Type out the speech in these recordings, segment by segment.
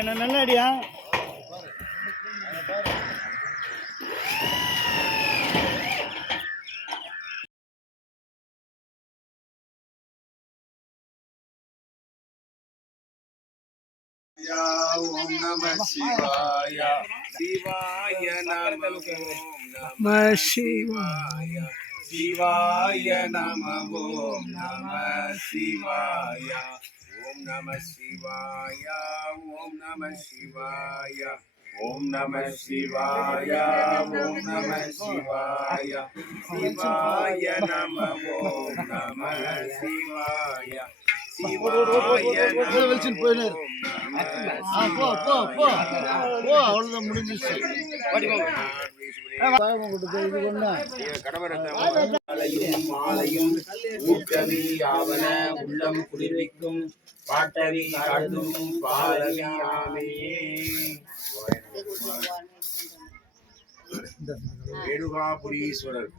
என்ன நல்ல அடியா ஓம் நம சிவாய சிவாய நம ஓம் நம சிவாய சிவாய நம ஓம் நம சிவாய ஓம் நம சிவாய ஓம் நம சிவாய ஓம் நம சிவாய ஓம் நம சிவாய சிவாய நம ஓம் நம சிவாய சிவாய முடிஞ்சிச்சு இது மாலையும் மாலையும் ஊட்டவி ஆவன உள்ளம் குளிர்விக்கும். பாட்டவி காட்டும் பாலவி வேணுகாபுரீஸ்வரர்.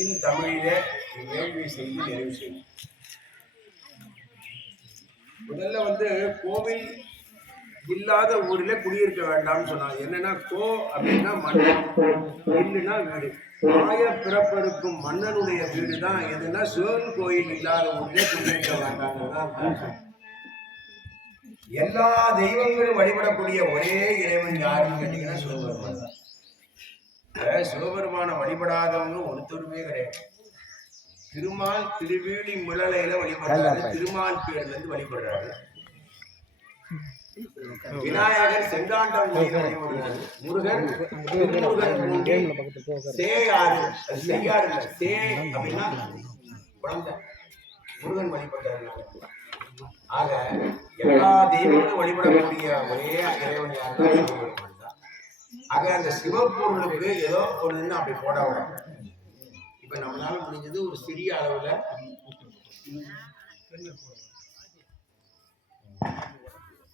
இன் தமிழிலே வேள்வி நிறைவு செய்யும். முதல்ல வந்து கோவில் இல்லாத ஊர்ல குடியிருக்க வேண்டாம்னு சொன்னாங்க. என்னன்னா கோ அப்படின்னா மன்னன் இல்லைன்னா வீடு. மாய பிறப்பெடுக்கும் மன்னனுடைய வீடு தான் எதுனா சிவன் கோயில் இல்லாத ஊர்ல குடியிருக்க வேண்டாம் எல்லா தெய்வங்களும் வழிபடக்கூடிய ஒரே இறைவன் யாருன்னு கேட்டீங்கன்னா சிவபெருமான் தான். சிவபெருமானை வழிபடாதவங்க ஒருத்தருமே கிடையாது. திருமால் திருவேணி முழலையில வழிபடுறாரு திருமால் பேர்ல இருந்து வழிபடுறாரு. விநாயகர் வழிபடுறாரு முருகன் பூண்டி சேயாறு. அது செய்யாறு இல்ல சே அப்படின்னா குழந்தை. முருகன் வழிபட்டாரு ஆக எல்லா தெய்வங்களும் வழிபடக்கூடிய ஒரே இறைவன் யாருன்னா ஆக அந்த சிவப்பொருளுக்கு ஏதோ ஒண்ணுன்னு அப்படி போட விடாது இப்ப நம்மளால முடிஞ்சது ஒரு சிறிய அளவுல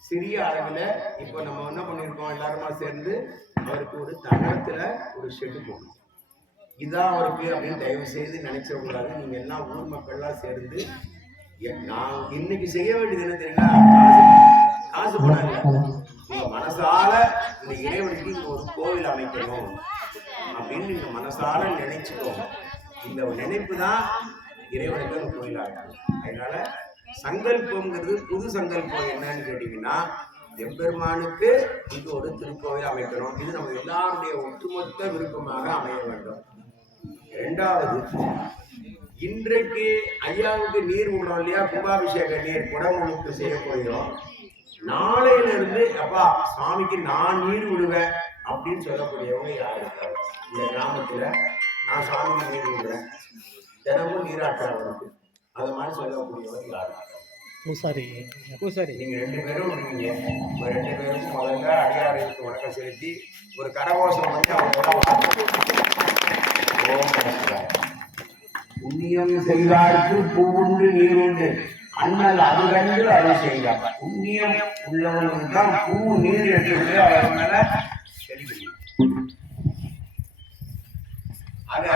சிறிய அளவில் இப்போ நம்ம என்ன பண்ணியிருக்கோம் எல்லாருமா சேர்ந்து அவருக்கு ஒரு தங்கத்துல ஒரு ஷெட்டு போடணும். இதான் அவருக்கு அப்படின்னு தயவு செய்து நினைச்சிடக்கூடாது நீங்கள் எல்லாம் ஊர் மக்கள்லாம் சேர்ந்து எ- நான் இன்னைக்கு செய்ய வேண்டியது என்ன தெரியுங்களா? காசு போனாங்க நீங்க மனசால இந்த இறைவனுக்கு இங்க ஒரு கோவில் அமைக்கணும் அப்படின்னு நீங்க மனசால நினைச்சுக்கோங்க. இந்த ஒரு நினைப்பு தான் இறைவனுக்கு ஒரு கோயில் ஆகும் அதனால சங்கல்பங்கிறது புது சங்கல்பம் என்னன்னு கேட்டீங்கன்னா எம்பெருமானுக்கு இது ஒரு திருக்கோவை அமைக்கணும். இது நம்ம எல்லாருடைய ஒட்டுமொத்த விருப்பமாக அமைய வேண்டும். இரண்டாவது இன்றைக்கு ஐயாவுக்கு நீர் விடுறோம் இல்லையா? கும்பாபிஷேக நீர் குடமுழுக்கு செய்ய போகிறோம். நாளையில இருந்து அப்பா சாமிக்கு நான் நீர் விடுவேன் அப்படின்னு சொல்லக்கூடியவங்க யார் இருக்காங்க? இந்த கிராமத்துல நான் சாமிக்கு நீர் விடுறேன் தினமும் நீராட்டுறவனுக்கு அது மாதிரி சொல்லக்கூடியவங்க யார்? பூசாரி. பூசாரி. நீங்க ரெண்டு பேரும் உங்க ரெண்டு பேரும் முதல்ல அடியாருக்கு வணக்கம் செலுத்தி ஒரு கரகோஷம் வந்து அவங்க. புண்ணியம் செய்தார்க்கு பூவுண்டு நீருண்டு. அண்ணல் அருகண்டு அருள் செய்தார். புண்ணியம் உள்ளவனுக்கு தான் பூ நீர் அவர் மேல செலுத்தி அதை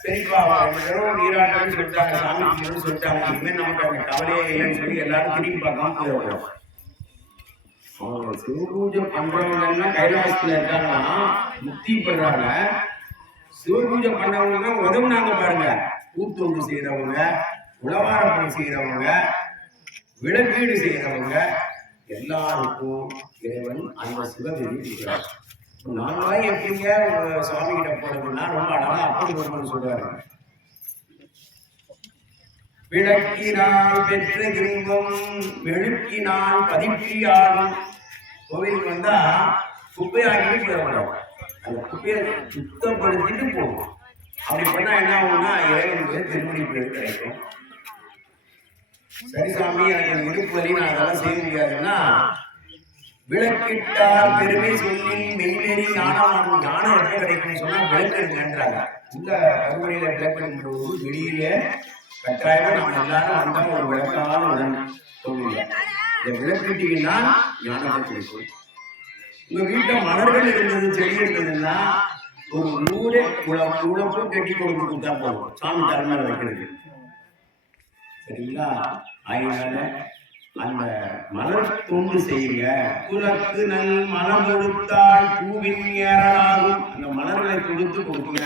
சரிப்பா அவங்க வெறும் நீராட்டம்னு சொல்லிட்டாங்க சாமி கும்பிடுன்னு சொல்லிட்டாங்க இனிமேல் நமக்கு அந்த கவலையே இல்லைன்னு சொல்லி எல்லாரும் திரும்பி பார்க்காம கீழே விடுறோம். அவங்க சிவபூஜை பண்றவங்க எல்லாம் கைலாசத்துல இருக்காங்கன்னா முக்தி பெறாங்க சிவபூஜை பண்ணவங்க தான் உதவுனாங்க பாருங்க. பூத்தொண்டு செய்யறவங்க உழவாரப்பணி செய்யறவங்க விளக்கீடு செய்யறவங்க எல்லாருக்கும் இறைவன் அந்த சிவபெறி இருக்கிறார் நான்லாம் எப்படிங்க உங்க சுவாமி கிட்ட போனதுன்னா ரொம்ப அழகா அப்படி ஒருவன் சொல்றாரு விளக்கினால் பெற்ற இன்பம் வெளுக்கினால் பதிப்பியாகும் கோவிலுக்கு வந்தா குப்பையாகிட்டு போயிடக்கூடாது. அந்த குப்பையை சுத்தப்படுத்திட்டு போகும் அப்படி பண்ணா என்ன ஆகும்னா இறைவனுக்கு திருமணி பேர் கிடைக்கும். சரி சாமி எனக்கு இடுப்பு வலி நான் அதெல்லாம் செய்ய முடியாதுன்னா விளக்கிட்டார் பெருமை சொல்லின் மெய்நெறி ஞானம் ஞானம் எப்படி கிடைக்கும் சொன்னா விளக்குங்கன்றாங்க. இந்த கருவறையில விளக்கும் போது வெளியில கட்டாயமா நம்ம எல்லாரும் வந்தா ஒரு விளக்கான உடன் சொல்லுங்க இந்த விளக்கிட்டீங்கன்னா ஞானம் கிடைக்கும். உங்க வீட்டுல மலர்கள் இருந்தது செடி இருந்ததுன்னா ஒரு நூலே குளம் குளப்பும் கட்டி கொடுத்து கொடுத்தா போதும். சாமி தலைமையில வைக்கிறது. சரிங்களா? அதனால அந்த மலர் தொண்டு செய்யுங்க. குலத்து நல் மலம் கொடுத்தால் பூவின் ஏறலாகும். அந்த மலர்களை கொடுத்து கொடுக்குங்க.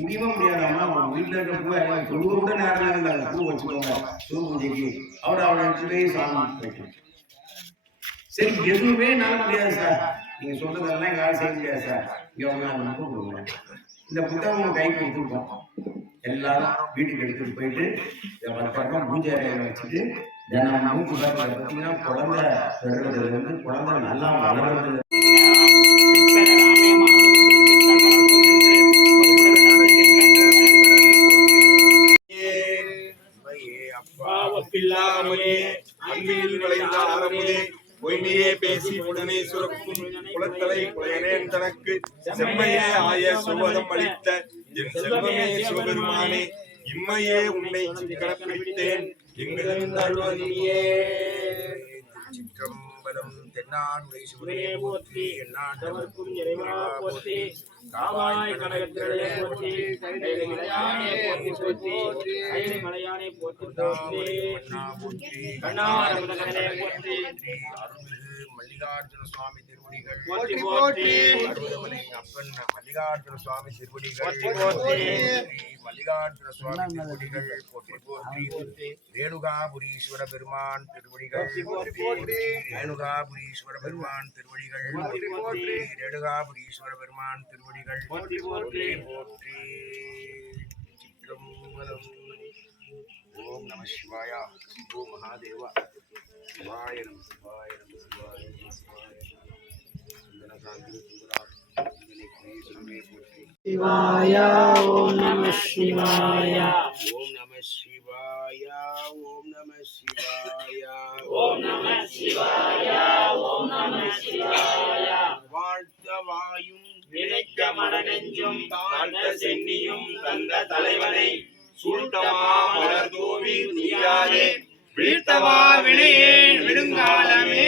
முடியவே முடியாதம்மா? உங்க வீட்டில் இருக்க பூவை எல்லாம் தொழுவ கூட நேரம் இல்லை. அந்த பூ வச்சுக்கோங்க. பூ பூஜைக்கு அவர் அவளை வச்சுட்டே சாமி வைக்கணும் சரி எதுவுமே என்னால முடியாது சார். நீங்கள் சொல்றதெல்லாம் எங்களால் செய்ய முடியாது சார். இங்கே வந்து நாங்க நம்ப கொடுங்க. இந்த புத்தகம் உங்க கைக்கு கொடுத்துருக்கோம். எல்லாரும் வீட்டுக்கு எடுத்துட்டு போயிட்டு இதை பத்திரமா பூஜை வச்சுட்டு தினம் மூக்கு பார்த்தீங்கன்னா குழந்தை குழந்தை நல்லா அன்பில் விளைந்த அறமுதே பொய்மையே பேசி உடனே சுரக்கும் குலத்தலை குலையனேன் தனக்கு செம்மையே ஆய சுவதம் அளித்த என் செல்வமே சிவபெருமானே இம்மையே உன்னை கடப்பிடித்தேன் எங்களின் அருள்வதியே சிற்றம்பலம் தென்னான்மை சிவனே போற்றி எந்நாட்டவர்க்கும் இறைவா போற்றி காவாய் கனகத்திரளே போற்றி கைலை மலையானே போற்றி போற்றி கைலை மலையானே போற்றி போற்றி. கண்ணாரமுதகனே போற்றி அருள்மிகு மல்லிகார்ஜுன சுவாமி திருவடிகள் அப்பன் மல்லிகார்ஜுன சுவாமி திருவடிகள் போற்றி போற்றி. மல்லிகார்ஜுன சுவாமி திருவடிகள் போற்றி போற்றி. ரேணுகாபுரீஸ்வர பெருமான் திருவடிகள் ரேணுகாபுரீஸ்வர பெருமான் திருவடிகள் ரேணுகாபுரீஸ்வர பெருமான் திருவடிகள் போற்றி. போற்றி போற்றி. சிற்றம்பலம். ஓம் நம சிவாய. ஓம் மகாதேவா. சிவாய நம சிவாய நம சிவாய நம சிவாய சுந்தரகாந்தி சுந்தரா சுந்தரி போற்றி சிவாய ஓம் நம சிவாய. ஓம் நம சிவாய. ஓம் நம சிவாய. ஓம் நம சிவாய. ஓம் நம சிவாய. வாழ்த்த வாயும் நினைக்க மனநெஞ்சும் தாழ்ந்த சென்னியும் தந்த தலைவனை சூழ்த்தமா மலர் தூவி துதியாதே வீழ்த்தவா வினையேன் விடுங்காலமே.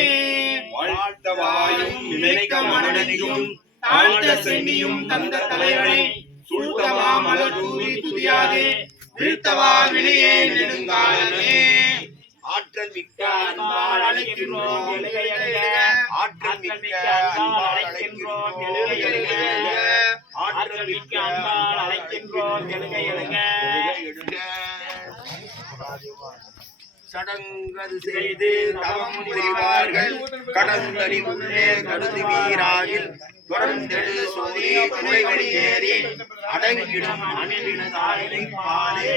வாழ்த்தவாயும் நினைக்க மனநெஞ்சும் தாழ்ந்த சென்னியும் தந்த தலைவனை சூழ்த்தவா மலர் தூவி துதியாதே வீழ்த்தவா வினையே நெடுங்காலமே ஆற்றல் மிக்க அன்பால் அழைக்கின்றோம் ஆற்றல் மிக்க அன்பால் அழைக்கின்றோம் ஆற்றல் மிக்க அன்பால் அழைக்கின்றோம் சடங்கது செய்து தவம் புரிவார்கள். கடந்தடி உள்ளே கருதி வீராகில் தொடர்ந்தெழு சோதி துறை வெளியேறி அடங்கிடும் அணிலின தாயிலை பாலே.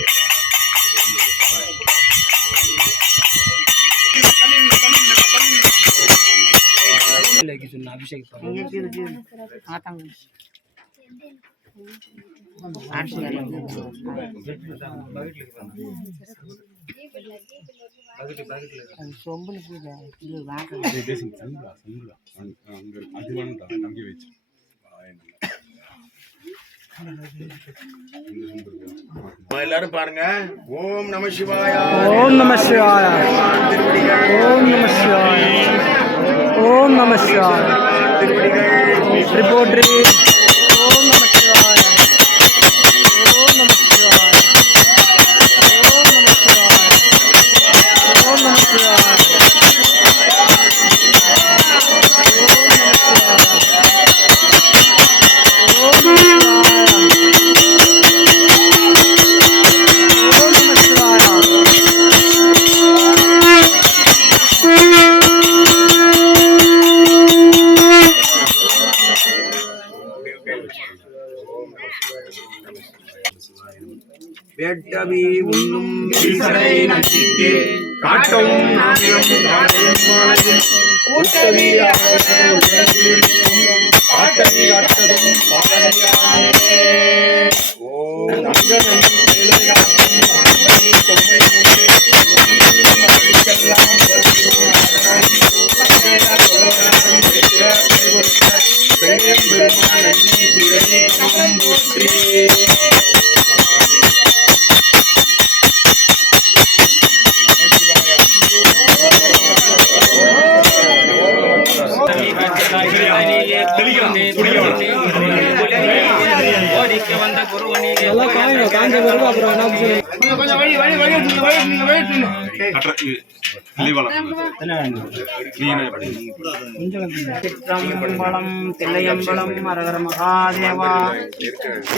எல்லாரும் பாருங்க. ஓம் நம சிவாய. ஓம் நம சிவாய. ஓம் நம சிவாய. ஓம் நம சிவாய திருவடிகள் வேட்டவி உண்ணும் ஈசனை நச்சிக்கு காட்டவும் நாமியம் காட்டும் மாலையில். கூட்டவி ஓம் நங்கனம் சிற்றம்பலம் தில்லையம்பலம் அரகர மகாதேவா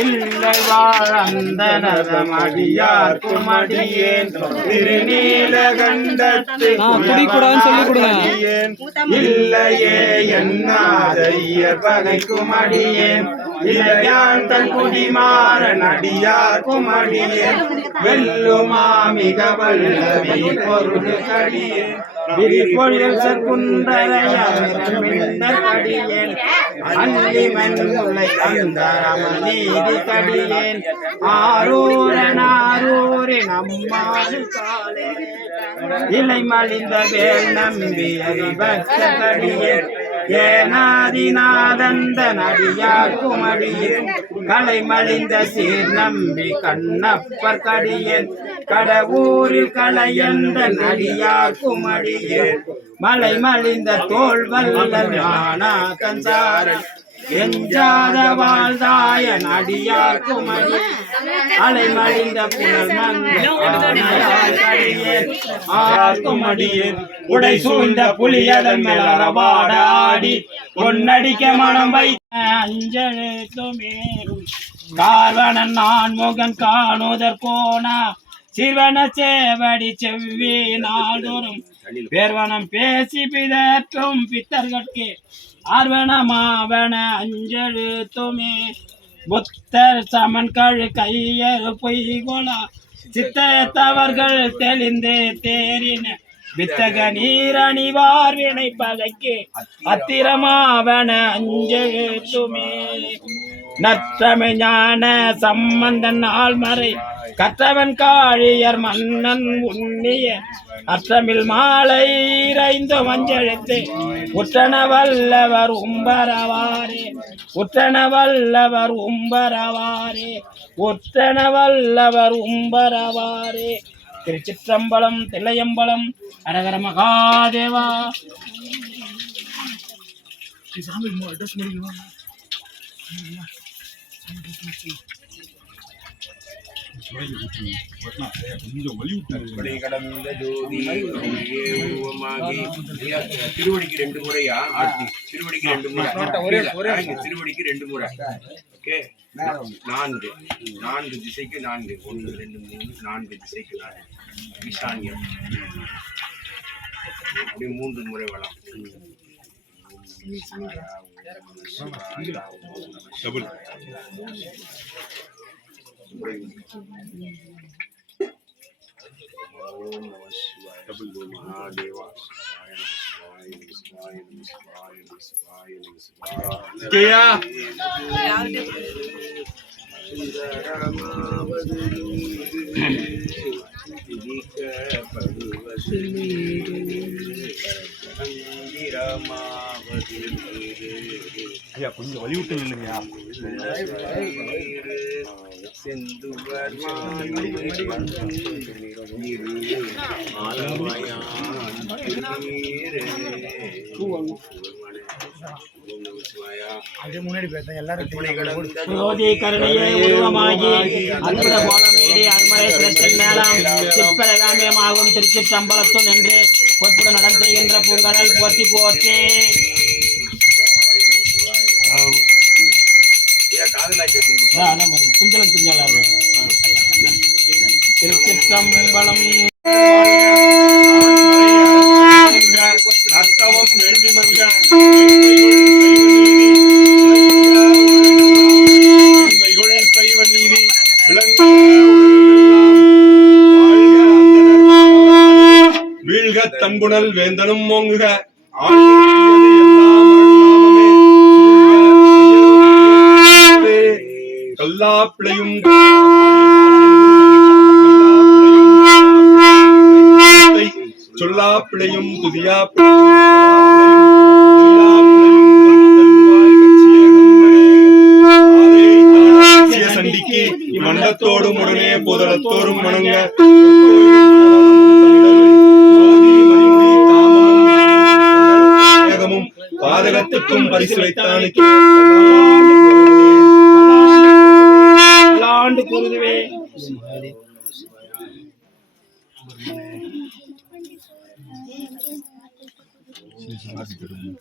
இல்லை வாழ்ந்தனதம் அடியார்க்கும் அடியேன் திருநீலகண்டத்து குடிக்கூடாதுன்னு சொல்லிக் கொடுங்க. அடியேன். இல்லையே என்னாதைய பகைக்கும் அடியேன் இளையான் தன் குடிமாறன் அடியார்க்கும் அடியேன் வெல்லுமா பொருள் கடியேன் விரிபொழில் சற்குண்டரையடியேன் அன்னிமன் முல்லை அந்தரம கடியேன் ஆரூரன் ஆரூரின் அம்மாறு காலே இலை மலிந்த வேல் நம்பி அறிவற்ற கடியேன் ஏனாதிநாதந்த நடியார் குமடியேன் கலை மலிந்த சீர் நம்பி கண்ணப்பர் கடியன். கடவுரில் கலையந்த நடியார் குமடியேன் மலை மலிந்த தோல் வல்ல ஞானா கஞ்சாரன் எஞ்சாத வாழ்தாய நடியார் குமடி அலை மலிந்த புனல் ஆர்க்குமடியேன் உடை சூழ்ந்த புலியதன் மேலவாடாடி பொன்னடிக்க மனம் வைத்த அஞ்செழுத்துமேரும் கார்வனன் நான் முகன் காணுதற்கோனா சிறுவன சேவடி செவ்வி நாள்தோறும் பேர்வனம் பேசி பிதற்றும் பித்தர்கட்கே. ஆர்வனமாவன அஞ்செழுத்துமே. புத்தர் சமன் கழு கையறு பொய்கொலா. சித்தவர்கள் தெளிந்து தேறின. வித்தக நீரணிவார் வினை பகைக்கு அத்திரமாவன அஞ்செழுத்துமே. நற்றமிழ் ஞான சம்பந்தன் ஆள்மறை கற்றவன் காழியர் மன்னன் உண்ணிய அற்றமில் மாலை இறைந்து மஞ்செழுத்து உற்றன வல்லவர் உம்பரவாரே உற்றன வல்லவர் உம்பரவாரே உற்றன வல்லவர் உம்பரவாரே. திருச்சிற்றம்பலம் தில்லையம்பலம் அரகர மகாதேவா. சாமி கடந்த ஜோதி உருவமாகி ஐயா, திருவடிக்கு ரெண்டு முறையா? ஆர்த்தி. திருவடிக்கு ரெண்டு முறை. திருவடிக்கு ரெண்டு முறை. ஓகே? நான்கு. நான்கு திசைக்கு நான்கு. ஒன்று ரெண்டு மூணு நான்கு திசைக்கு நான்கு. ஈசான்யம் இப்படி மூன்று முறை வளம். ஓம் நம சிவாய மகாதேவா சிவாய நம சிவாய கேயா ஐயா கொஞ்சம் வழி விட்டு அருமலை சிரத்தில் மேலாம் சிற்பரகாமியமாகும் திருச்சிற்றம்பலத்துள் நின்று செய்கின்ற பூங்கடல் போற்றி போற்றி. குஞ்சலம் குஞ்சலாது திருச்சிற்றம்பலம். நத்தவம் வேள்வி மங்க சைவ நீதி. விளங்க. வீழ்க தன்புணல் வேந்தனும் ஓங்குக. கல்லாப்பிளையும் சொல்லாப்பிளையும் துதியா சண்டிக்கு மண்டத்தோடும் உடனே புதலத்தோறும் வணங்க பாதகத்துக்கும் பரிசு வைத்தானுக்கு. 谢谢，把几个东西。